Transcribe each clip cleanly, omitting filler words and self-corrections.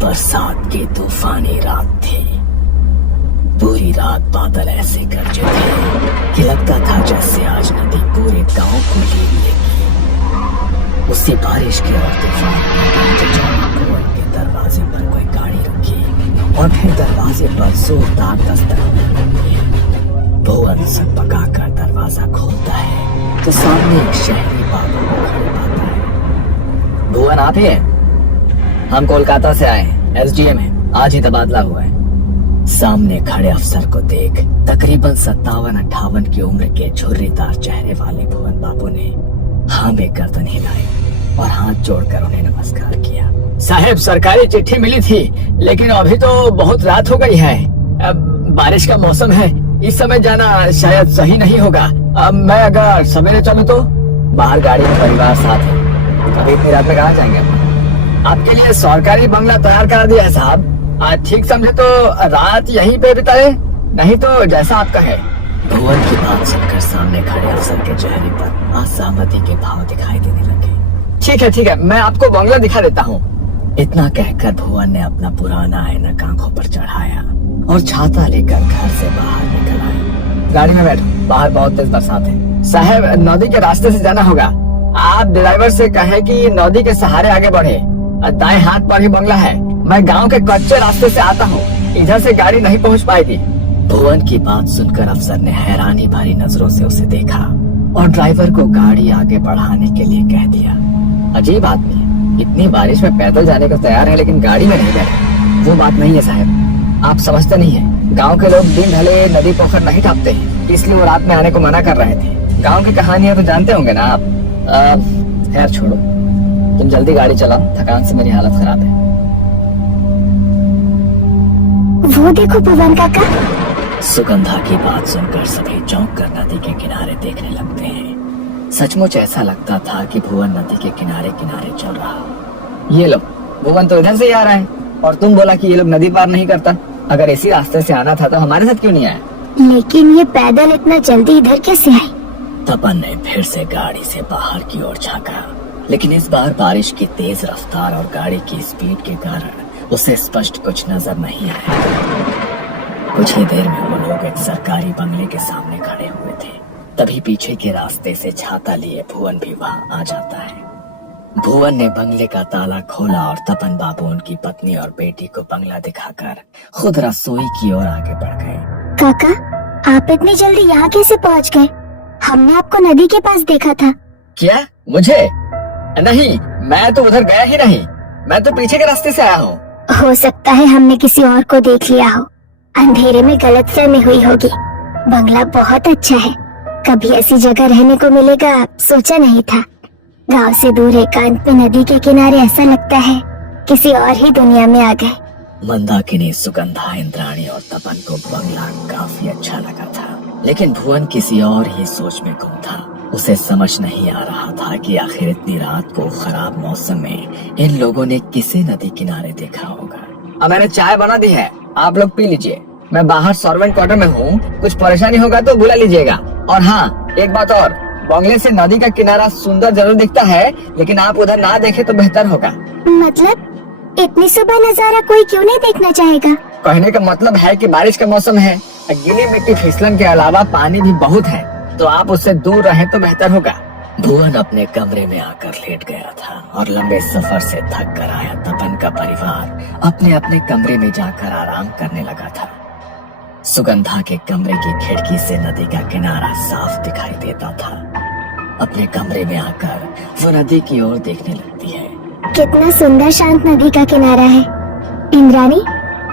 बरसात की तूफानी रात थी। पूरी रात बादल ऐसे गरजे थे कि लगता था जैसे आज नदी पूरे गांव को लीन लेगी। उसी बारिश के और तूफान के दरवाजे पर कोई गाड़ी रुकी और फिर दरवाजे पर जोरदार दस्तक होने। भुवन सकपकाकर दरवाजा खोलता है तो सामने एक शहरी बाबू खड़े पाता है। भुवन आप ही हैं? हम कोलकाता से आए हैं, एसडीएम है, आज ही तबादला हुआ है। सामने खड़े अफसर को देख तकरीबन 57-58 की उम्र के झुर्रीदार चेहरे वाले भुवन बाबू ने हाँ में गर्दन हिलाई और हाथ जोड़कर उन्हें नमस्कार किया। साहब, सरकारी चिट्ठी मिली थी, लेकिन अभी तो बहुत रात हो गई है। अब बारिश का मौसम है, इस समय जाना शायद सही नहीं होगा। अब मैं अगर सवेरे चलूं तो? बाहर गाड़ी में परिवार साथ है, अभी इतनी रात में कहाँ जाएंगे? आपके लिए सरकारी बंगला तैयार कर दिया है साहब, आज ठीक समझे तो रात यहीं पे बिताए, नहीं तो जैसा आपका है। भुवन की बात सुनकर सामने खड़े अफसर के चेहरे पर असहमति के भाव दिखाई देने लगे। ठीक है, मैं आपको बंगला दिखा देता हूँ। इतना कहकर भुवन ने अपना पुराना ऐनक आंखों पर चढ़ाया और छाता लेकर घर से बाहर निकल आए। गाड़ी में बैठो, बाहर बहुत तेज बरसात है। साहब, नदी के रास्ते से जाना होगा। आप ड्राइवर से कहें कि नदी के सहारे आगे बढ़े, दाएं हाथ पर ही बंगला है। मैं गांव के कच्चे रास्ते से आता हूँ, इधर से गाड़ी नहीं पहुँच पाएगी। भुवन की बात सुनकर अफसर ने हैरानी भरी नजरों से उसे देखा और ड्राइवर को गाड़ी आगे बढ़ाने के लिए कह दिया। अजीब आदमी है, इतनी बारिश में पैदल जाने को तैयार है लेकिन गाड़ी में नहीं बैठा। वो बात नहीं है साहब, आप समझते नहीं है। गाँव के लोग दिन ढले नदी पोखर नहीं टापते, इसलिए वो रात में आने को मना कर रहे थे। गाँव की कहानियां तो जानते होंगे ना आप। खैर छोड़ो, तुम जल्दी गाड़ी चलाओ, थकान से मेरी हालत खराब है। वो देखो भुवन काका। सुगंधा की बात सुनकर सभी चौंक कर नदी के किनारे देखने लगते हैं। सचमुच ऐसा लगता था कि भुवन नदी के किनारे किनारे चल रहा। ये लो, भुवन तो इधर से ही आ रहा है और तुम बोला कि ये लोग नदी पार नहीं करता। अगर इसी रास्ते से आना था तो हमारे साथ क्यों नहीं आया? लेकिन ये पैदल इतना जल्दी इधर कैसे आए? तपन ने फिर से गाड़ी से बाहर की ओर झांका, लेकिन इस बार बारिश की तेज रफ्तार और गाड़ी की स्पीड के कारण उसे स्पष्ट कुछ नजर नहीं आया। कुछ ही देर में वो लोग एक सरकारी बंगले के सामने खड़े हुए थे। तभी पीछे के रास्ते से छाता लिए भुवन भी वहाँ आ जाता है। भुवन ने बंगले का ताला खोला और तपन बाबू उनकी पत्नी और बेटी को बंगला दिखाकर खुद रसोई की ओर आगे बढ़ गए। काका, आप इतनी जल्दी यहाँ कैसे पहुँच गए? हमने आपको नदी के पास देखा था। क्या? मुझे? नहीं, मैं तो उधर गया ही नहीं, मैं तो पीछे के रास्ते से आया हूँ। हो सकता है हमने किसी और को देख लिया हो, अंधेरे में गलतफहमी हुई होगी। बंगला बहुत अच्छा है, कभी ऐसी जगह रहने को मिलेगा सोचा नहीं था। गांव से दूर एकांत में नदी के किनारे ऐसा लगता है किसी और ही दुनिया में आ गए। मंदाकिनी, सुगंधा, इंद्राणी और तपन को बंगला काफी अच्छा लगा था, लेकिन भुवन किसी और ही सोच में गुम था। उसे समझ नहीं आ रहा था कि आखिर इतनी रात को खराब मौसम में इन लोगों ने किसे नदी किनारे देखा होगा। अब मैंने चाय बना दी है, आप लोग पी लीजिए। मैं बाहर सर्वेंट क्वार्टर में हूँ, कुछ परेशानी होगा तो बुला लीजिएगा। और हाँ, एक बात और, बंगले से नदी का किनारा सुंदर जरूर दिखता है, लेकिन आप उधर ना देखे तो बेहतर होगा। मतलब इतनी सुबह नजारा कोई क्यों नहीं देखना चाहेगा? कहने का मतलब है कि बारिश का मौसम है, गीली मिट्टी फिसलन के अलावा पानी भी बहुत है, तो आप उससे दूर रहें तो बेहतर होगा। भुवन अपने कमरे में आकर लेट गया था और लंबे सफर से थक कर आया तपन का परिवार अपने अपने कमरे में जाकर आराम करने लगा था। सुगंधा के कमरे की खिड़की से नदी का किनारा साफ दिखाई देता था। अपने कमरे में आकर वो नदी की ओर देखने लगती है। कितना सुंदर शांत नदी का किनारा है। इंद्राणी,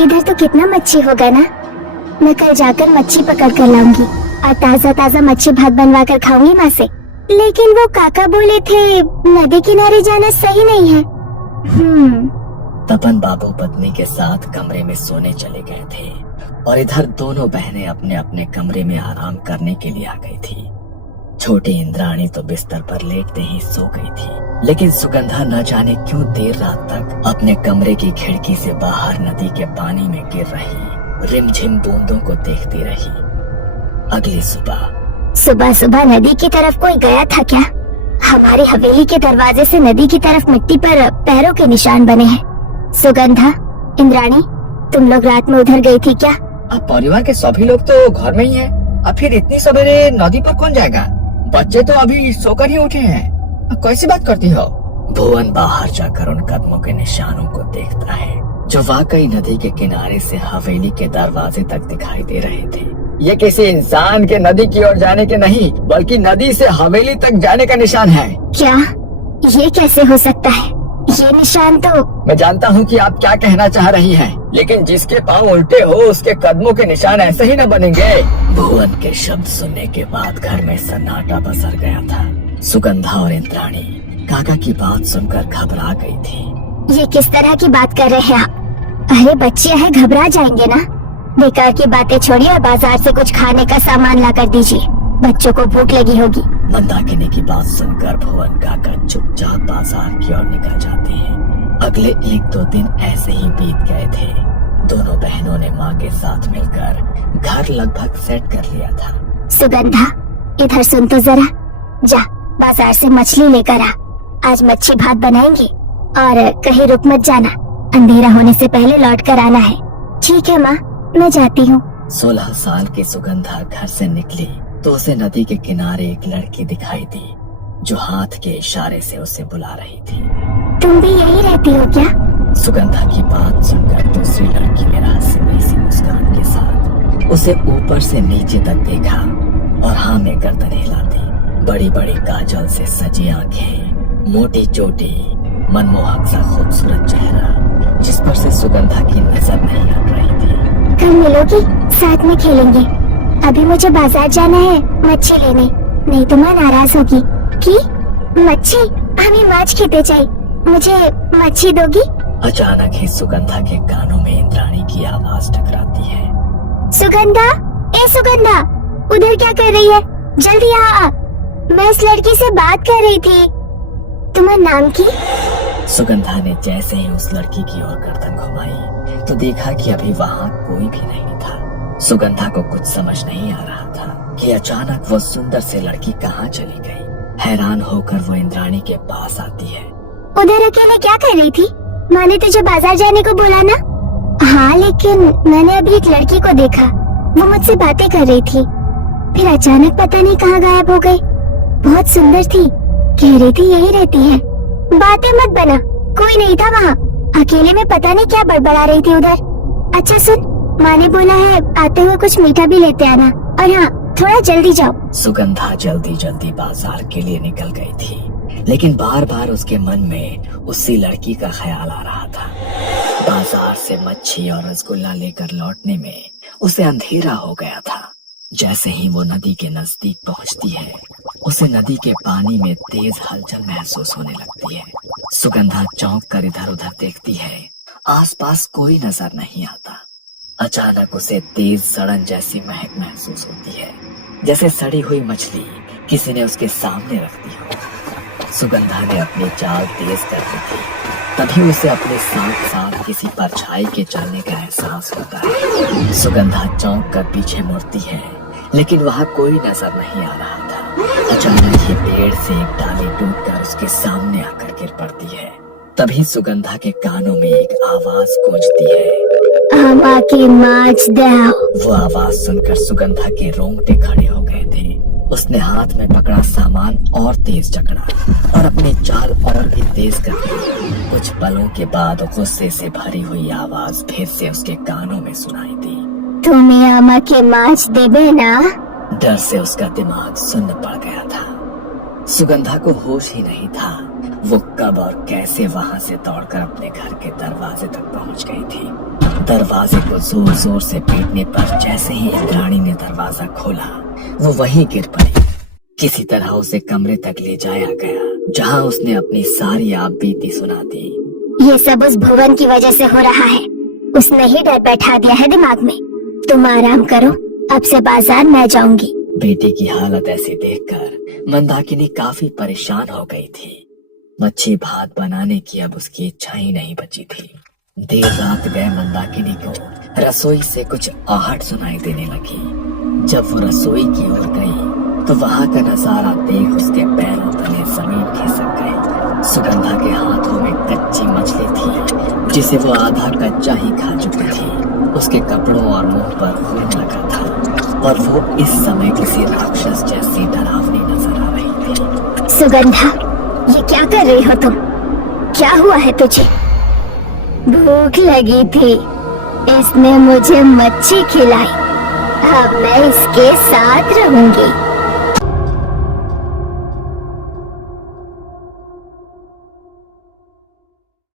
इधर तो कितना मच्छी होगा ना? मैं कल जाकर मच्छी पकड़ कर लाऊंगी और ताजा ताजा मच्छी भात बनवा कर खाऊंगी माँ से। लेकिन वो काका बोले थे नदी किनारे जाना सही नहीं है। तपन बाबू पत्नी के साथ कमरे में सोने चले गए थे और इधर दोनों बहनें अपने अपने कमरे में आराम करने के लिए आ गई थी। छोटी इंद्राणी तो बिस्तर पर लेटते ही सो गई थी, लेकिन सुगंधा न जाने क्यों देर रात तक अपने कमरे की खिड़की से बाहर नदी के पानी में गिर रही रिमझिम बूंदों को देखती रही। अगली सुबह सुबह नदी की तरफ कोई गया था क्या? हमारी हवेली के दरवाजे से नदी की तरफ मिट्टी पर पैरों के निशान बने हैं। सुगंधा, इंद्राणी, तुम लोग रात में उधर गई थी क्या? अब परिवार के सभी लोग तो घर में ही हैं। अब फिर इतनी सवेरे नदी पर कौन जाएगा? बच्चे तो अभी सोकर ही उठे हैं। अब कैसी बात करती हो? भुवन बाहर जाकर उन कदमों के निशानों को देखता है जो वाकई नदी के किनारे से हवेली के दरवाजे तक दिखाई दे रहे थे। ये किसी इंसान के नदी की ओर जाने के नहीं, बल्कि नदी से हवेली तक जाने का निशान है। क्या? ये कैसे हो सकता है? ये निशान तो... मैं जानता हूँ कि आप क्या कहना चाह रही हैं, लेकिन जिसके पाँव उल्टे हो उसके कदमों के निशान ऐसे ही न बनेंगे। भुवन के शब्द सुनने के बाद घर में सन्नाटा पसर गया था। सुगंधा और इंद्राणी काका की बात सुनकर घबरा गई थी। ये किस तरह की बात कर रहे हैं आप? अरे बच्चे हैं, घबरा जाएंगे ना। बेकार की बातें छोड़िए और बाजार से कुछ खाने का सामान ला कर दीजिए, बच्चों को भूख लगी होगी। मंदाकिनी की बात सुनकर भुवन काका चुपचाप बाजार की ओर निकल जाते हैं। अगले 1-2 दिन ऐसे ही बीत गए थे। दोनों बहनों ने माँ के साथ मिलकर घर लगभग सेट कर लिया था। सुगंधा, इधर सुन तो जरा। जा बाजार से मछली लेकर आ, आज मच्छी भात बनाएंगे। और कहीं रुक मत जाना, अंधेरा होने से पहले लौट कर आना है। ठीक है माँ, मैं जाती हूँ। 16 साल की सुगंधा घर से निकली तो उसे नदी के किनारे एक लड़की दिखाई दी जो हाथ के इशारे से उसे बुला रही थी। तुम भी यही रहती हो क्या? सुगंधा की बात सुनकर दूसरी लड़की ने रहस्यमयी सी मुस्कान के साथ उसे ऊपर से नीचे तक देखा और हाँ में गर्दन हिला दी। बड़ी बड़ी काजल से सजी आंखें, मोटी चोटी, मनमोहक सा खूबसूरत चेहरा जिस पर से सुगंधा की नजर नहीं हट रही थी। कल मिलोगी, साथ में खेलेंगे। अभी मुझे बाजार जाना है मच्छी लेने, नहीं तो माँ नाराज होगी। की मच्छी? हमें माछ खेते चाहिए, मुझे मच्छी दोगी? अचानक ही सुगंधा के कानों में इंद्राणी की आवाज टकराती है। सुगंधा, ए सुगंधा, उधर क्या कर रही है? जल्दी आ, मैं इस लड़की से बात कर रही थी। तुम्हारा नाम की? सुगंधा ने जैसे ही उस लड़की की ओर गर्दन घुमाई तो देखा कि अभी वहाँ कोई भी नहीं था। सुगंधा को कुछ समझ नहीं आ रहा था कि अचानक वो सुंदर सी लड़की कहाँ चली गई। हैरान होकर वो इंद्राणी के पास आती है। उधर अकेले क्या कर रही थी? माँ ने तुझे बाजार जाने को बोला ना? हाँ, लेकिन मैंने अभी एक लड़की को देखा, वो मुझसे बातें कर रही थी, फिर अचानक पता नहीं कहाँ गायब हो गई। बहुत सुंदर थी, कह रही थी यही रहती है। बातें मत बना, कोई नहीं था वहाँ, अकेले में पता नहीं क्या बड़बड़ा रही थी उधर। अच्छा सुन, माँ ने बोला है आते हुए कुछ मीठा भी लेते आना, और हाँ थोड़ा जल्दी जाओ। सुगंधा जल्दी जल्दी बाजार के लिए निकल गई थी, लेकिन बार बार उसके मन में उसी लड़की का ख्याल आ रहा था। बाजार से मच्छी और रसगुल्ला लेकर लौटने में उसे अंधेरा हो गया था। जैसे ही वो नदी के नजदीक पहुंचती है उसे नदी के पानी में तेज हलचल महसूस होने लगती है। सुगंधा चौंक कर इधर उधर देखती है, आसपास कोई नजर नहीं आता। अचानक उसे तेज सड़न जैसी महक महसूस होती है, जैसे सड़ी हुई मछली किसी ने उसके सामने रख दी हो। सुगंधा ने अपनी चाल तेज कर दी थी, तभी उसे अपने साथ साथ किसी परछाई के चलने का एहसास होता है। सुगंधा चौंक कर पीछे मुड़ती है, लेकिन वहाँ कोई नजर नहीं आ रहा था। अचानक ही पेड़ से एक डाली टूटकर उसके सामने आकर गिर पड़ती है। तभी सुगंधा के कानों में एक आवाज गूंजती है, आके माछ दो। वो आवाज सुनकर सुगंधा के रोंगटे खड़े हो गए थे। उसने हाथ में पकड़ा सामान और तेज जकड़ा और अपनी चाल और भी तेज कर दी। कुछ पलों के बाद गुस्से से भरी हुई आवाज फिर से उसके कानों में सुनाई दी, तुम्हें आमा के माछ देबे ना? डर से उसका दिमाग सुन्न पड़ गया था। सुगंधा को होश ही नहीं था वो कब और कैसे वहां से दौड़कर अपने घर के दरवाजे तक पहुंच गई थी। दरवाजे को जोर जोर से पीटने पर जैसे ही इंद्राणी ने दरवाजा खोला वो वहीं गिर पड़ी। किसी तरह उसे कमरे तक ले जाया गया, जहां उसने अपनी सारी आप बीती सुना दी। ये सब उस भुवन की वजह से हो रहा है, उसने ही डर बैठा दिया है दिमाग में। तुम आराम करो, अब से बाजार मैं जाऊंगी। बेटे की हालत ऐसी देखकर मंदाकिनी काफी परेशान हो गई थी। मच्छी भात बनाने की अब उसकी इच्छा ही नहीं बची थी। देर रात गए मंदाकिनी को रसोई से कुछ आहट सुनाई देने लगी। जब वो रसोई की ओर गई तो वहां का नजारा देख उसके पैरों तले जमीन खिसक गई। सुगंधा के हाथों में कच्ची मछली थी जिसे वो आधा कच्चा ही खा चुकी थी। उसके कपड़ों और मुंह पर खून लगा था और वो इस समय किसी राक्षस जैसी डरावनी नजर आ रही थी। सुगंधा, ये क्या कर रही हो तुम? क्या हुआ है तुझे? भूख लगी थी, इसने मुझे मच्छी खिलाई। अब मैं इसके साथ रहूंगी।